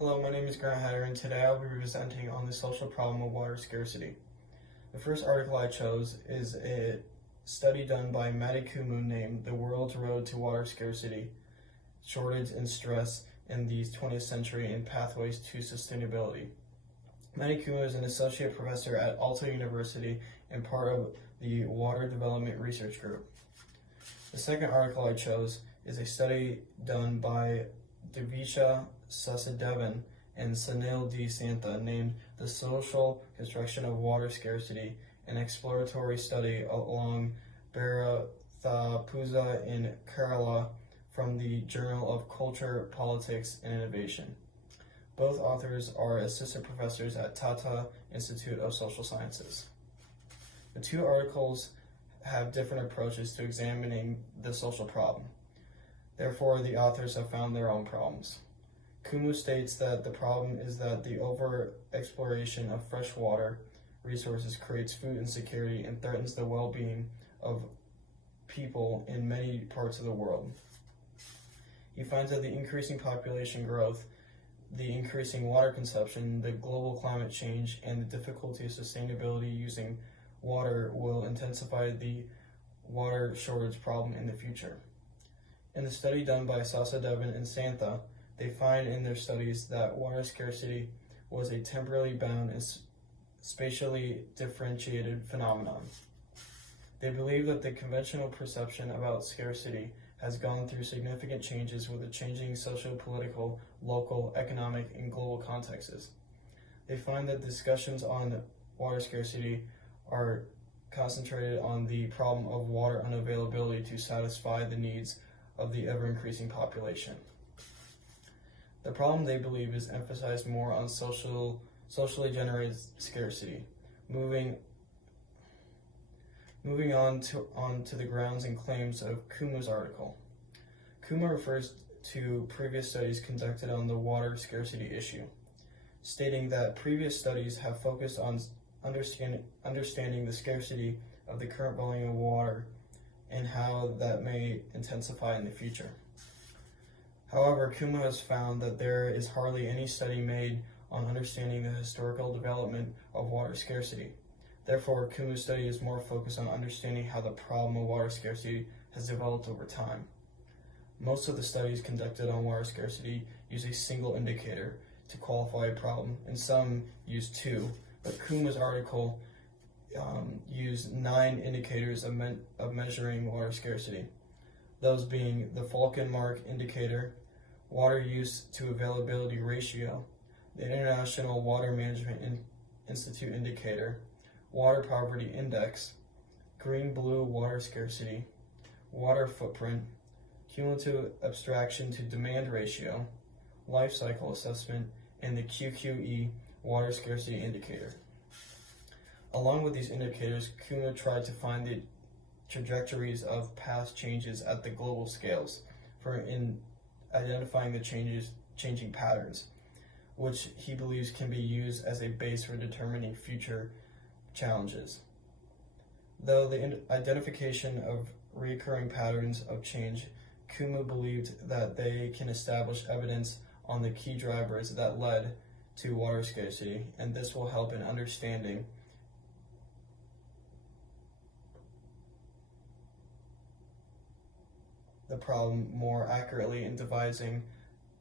Hello, my name is Grant Hatter, and today I'll be presenting on the social problem of water scarcity. The first article I chose is a study done by Matti Kumu named The World's Road to Water Scarcity, Shortage and Stress in the 20th Century and Pathways to Sustainability. Matti Kumu is an associate professor at Aalto University and part of the Water Development Research Group. The second article I chose is a study done by Devisha Sasadevan and Sunil D. Santha named The Social Construction of Water Scarcity, an exploratory study along Bharathapuza in Kerala from the Journal of Culture, Politics, and Innovation. Both authors are assistant professors at Tata Institute of Social Sciences. The two articles have different approaches to examining the social problem. Therefore, the authors have found their own problems. Kumu states that the problem is that the over-exploration of freshwater resources creates food insecurity and threatens the well-being of people in many parts of the world. He finds that the increasing population growth, the increasing water consumption, the global climate change, and the difficulty of sustainability using water will intensify the water shortage problem in the future. In the study done by Sasadevan and Santha, they find in their studies that water scarcity was a temporally bound and spatially differentiated phenomenon. They believe that the conventional perception about scarcity has gone through significant changes with the changing socio-political, local, economic, and global contexts. They find that discussions on water scarcity are concentrated on the problem of water unavailability to satisfy the needs of the ever-increasing population. The problem, they believe, is emphasized more on socially generated scarcity. Moving on to the grounds and claims of Kumu's article. Kumu refers to previous studies conducted on the water scarcity issue, stating that previous studies have focused on understanding the scarcity of the current volume of water and how that may intensify in the future. However, Kumu has found that there is hardly any study made on understanding the historical development of water scarcity. Therefore, Kumu's study is more focused on understanding how the problem of water scarcity has developed over time. Most of the studies conducted on water scarcity use a single indicator to qualify a problem, and some use two, but Kumu's article used 9 indicators of measuring water scarcity, those being the Falcon Mark indicator, water use to availability ratio, the International Water Management Institute indicator, water poverty index, green-blue water scarcity, water footprint, cumulative abstraction to demand ratio, life cycle assessment, and the QQE water scarcity indicator. Along with these indicators, Kumu tried to find the trajectories of past changes at the global scales in identifying the changing patterns, which he believes can be used as a base for determining future challenges. Though the identification of recurring patterns of change, Kumu believed that they can establish evidence on the key drivers that led to water scarcity, and this will help in understanding the problem more accurately and devising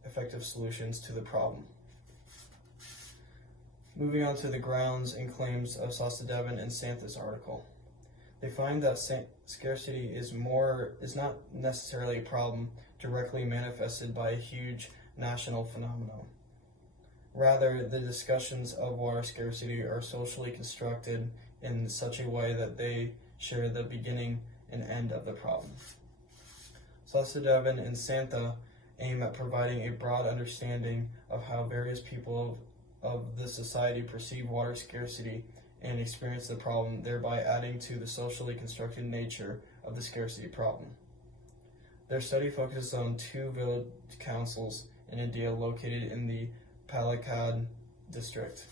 effective solutions to the problem. Moving on to the grounds and claims of Sasadevan and Santha's article. They find that scarcity is not necessarily a problem directly manifested by a huge national phenomenon. Rather, the discussions of water scarcity are socially constructed in such a way that they share the beginning and end of the problem. Sasadevan and Santha aim at providing a broad understanding of how various people of the society perceive water scarcity and experience the problem, thereby adding to the socially constructed nature of the scarcity problem. Their study focuses on 2 village councils in India located in the Palakkad district.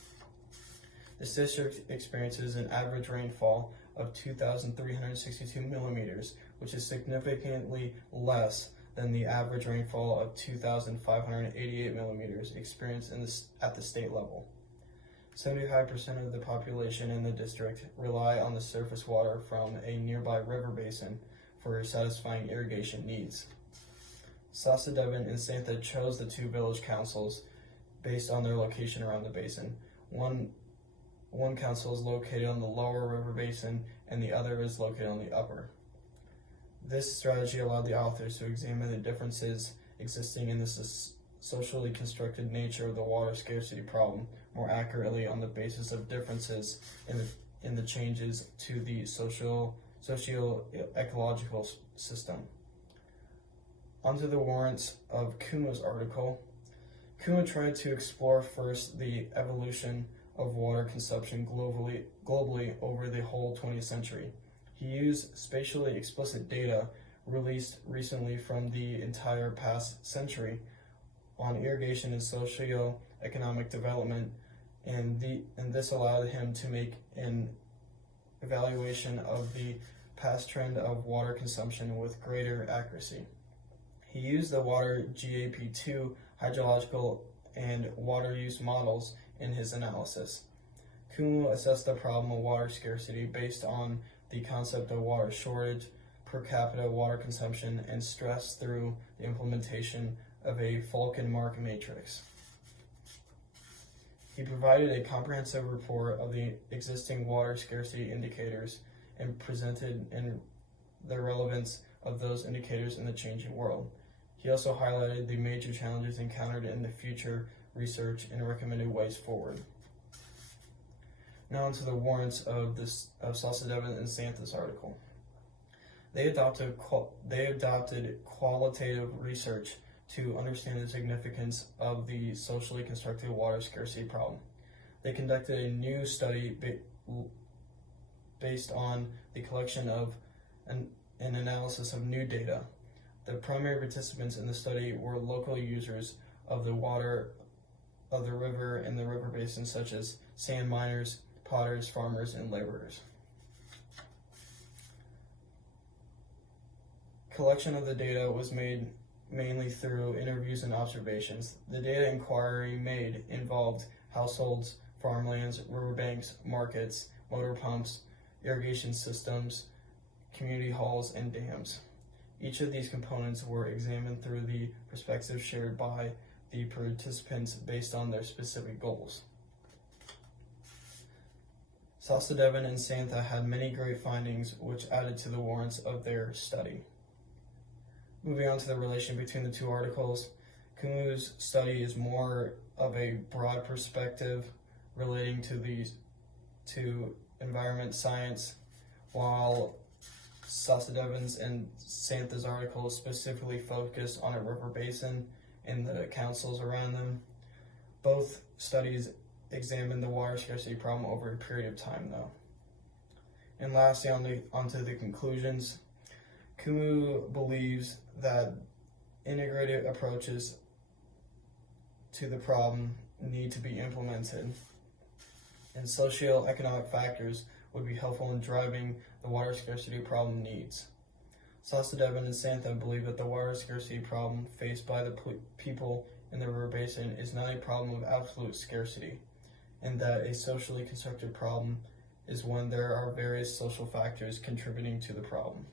This district experiences an average rainfall of 2,362 millimeters, which is significantly less than the average rainfall of 2,588 millimeters experienced at the state level. 75% of the population in the district rely on the surface water from a nearby river basin for satisfying irrigation needs. Sasa, Devon, and Santha chose the two village councils based on their location around the basin. One council is located on the lower river basin and the other is located on the upper. This strategy allowed the authors to examine the differences existing in the socially constructed nature of the water scarcity problem more accurately on the basis of differences in the changes to the socio-ecological system. Onto the warrants of Kuma's article. Kuma tried to explore first the evolution of water consumption globally over the whole 20th century. He used spatially explicit data released recently from the entire past century on irrigation and socio-economic development, and this allowed him to make an evaluation of the past trend of water consumption with greater accuracy. He used the water GAP2 hydrological and water use models in his analysis. Kuma assessed the problem of water scarcity based on the concept of water shortage, per capita water consumption, and stress through the implementation of a Falkenmark matrix. He provided a comprehensive report of the existing water scarcity indicators and presented the relevance of those indicators in the changing world. He also highlighted the major challenges encountered in the future research and recommended ways forward. Now onto the warrants of Sasa, Devon, and Santha's article. They adopted qualitative research to understand the significance of the socially constructed water scarcity problem. They conducted a new study based on the collection of an analysis of new data. The primary participants in the study were local users of the water of the river and the river basin, such as sand miners, potters, farmers, and laborers. Collection of the data was made mainly through interviews and observations. The data inquiry made involved households, farmlands, riverbanks, markets, motor pumps, irrigation systems, community halls, and dams. Each of these components were examined through the perspectives shared by the participants based on their specific goals. Sasa, Devon, and Santha had many great findings which added to the warrants of their study. Moving on to the relation between the two articles, Kuma's study is more of a broad perspective relating to environment science, while Sasa, Devon's, and Santha's articles specifically focus on a river basin and the councils around them. Both studies examine the water scarcity problem over a period of time, though. And lastly, onto the conclusions. Kuma believes that integrated approaches to the problem need to be implemented, and socio-economic factors would be helpful in driving the water scarcity problem needs. Sasa, Devon, and Santha believe that the water scarcity problem faced by the people in the river basin is not a problem of absolute scarcity, and that a socially constructed problem is when there are various social factors contributing to the problem.